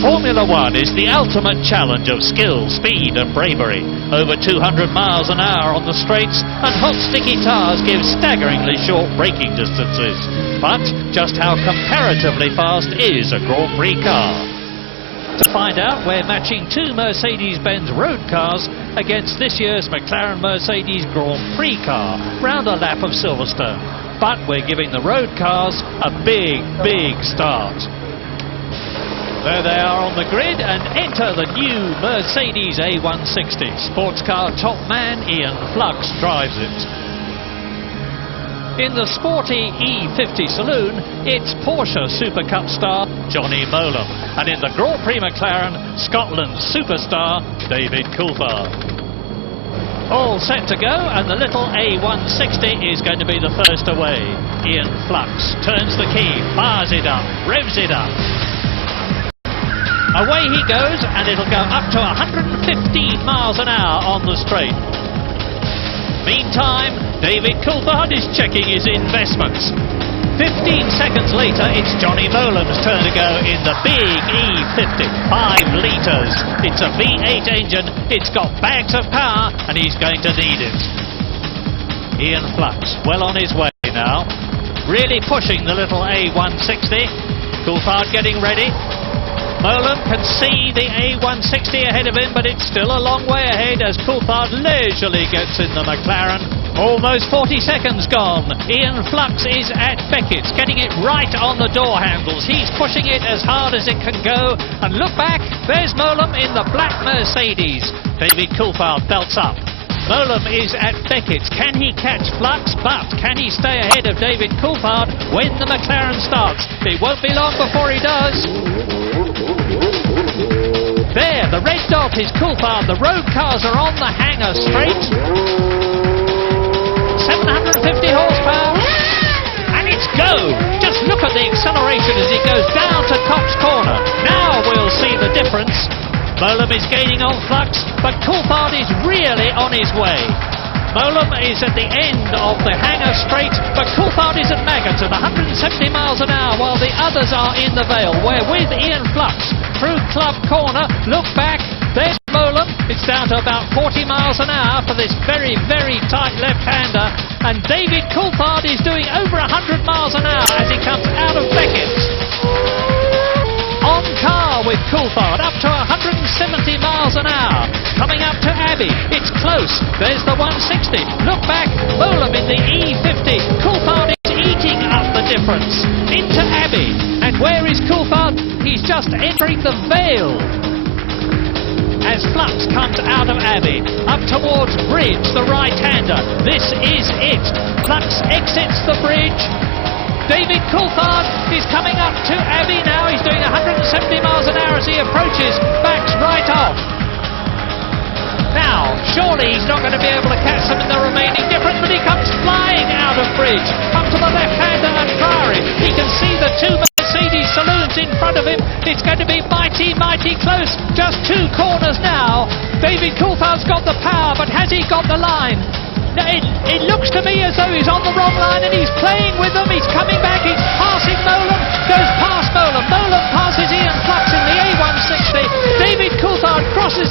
Formula One is the ultimate challenge of skill, speed and bravery. Over 200 miles an hour on the straights, and hot sticky tires give staggeringly short braking distances. But just how comparatively fast is a Grand Prix car? To find out, we're matching two Mercedes-Benz road cars against this year's McLaren Mercedes Grand Prix car round a lap of Silverstone. But we're giving the road cars a big start. There they are on the grid, and enter the new Mercedes A160. Sports car top man Ian Flux drives it. In the sporty E50 saloon, it's Porsche Super Cup star Johnny Mowlem, and in the Grand Prix McLaren, Scotland's superstar David Coulthard. All set to go, and the little A160 is going to be the first away. Ian Flux turns the key, fires it up, revs it up. Away he goes, and it'll go up to 115 miles an hour on the straight. Meantime, David Coulthard is checking his investments. 15 seconds later, it's Johnny Mowlem's turn to go in the big E50. 5 litres. It's a V8 engine, it's got bags of power, and he's going to need it. Ian Flux, well on his way now. Really pushing the little A160. Coulthard getting ready. Mowlem can see the A160 ahead of him, but it's still a long way ahead as Coulthard leisurely gets in the McLaren. Almost 40 seconds gone. Ian Flux is at Beckett's, getting it right on the door handles. He's pushing it as hard as it can go. And look back, there's Mowlem in the black Mercedes. David Coulthard belts up. Mowlem is at Beckett's. Can he catch Flux? But can he stay ahead of David Coulthard when the McLaren starts? It won't be long before he does. There, the red dot is Coulthard. The road cars are on the hangar straight. 750 horsepower. And it's go! Just look at the acceleration as it goes down to Cox Corner. Now we'll see the difference. Mowlem is gaining on Flux, but Coulthard is really on his way. Mowlem is at the end of the hangar straight, but Coulthard is at Maggoton, 170 miles an hour, while the others are in the Vale. We're with Ian Flux through Club Corner. Look back, there's Mowlem. It's down to about 40 miles an hour for this very tight left-hander. And David Coulthard is doing over 100 miles an hour as he comes out of Beckett's. On car with Coulthard, up to 170 miles an hour. Coming up to Abbey, it's close. There's the 160. Look back, Mowlem in the E50. Coulthard is eating up the difference. Into Abbey. And where is Coulthard? He's just entering the Vale. As Flux comes out of Abbey, up towards Bridge, the right-hander. This is it. Flux exits the bridge. David Coulthard is coming up to Abbey now. He's doing 170 miles an hour as he approaches. Backs right off. Now, surely he's not going to be able to catch them in the remaining difference, but he comes flying out of Bridge. Up to the left-hander and Priory. He can see the two Mercedes saloons in front of him. It's going to be mighty close. Just 2 corners now. David Coulthard's got the power, but has he got the line? It looks to me as though he's on the wrong line, and he's playing with them. He's coming back, he's passing Mowlem, goes past Mowlem. Mowlem passes Ian Flux in the A160. David Coulthard crosses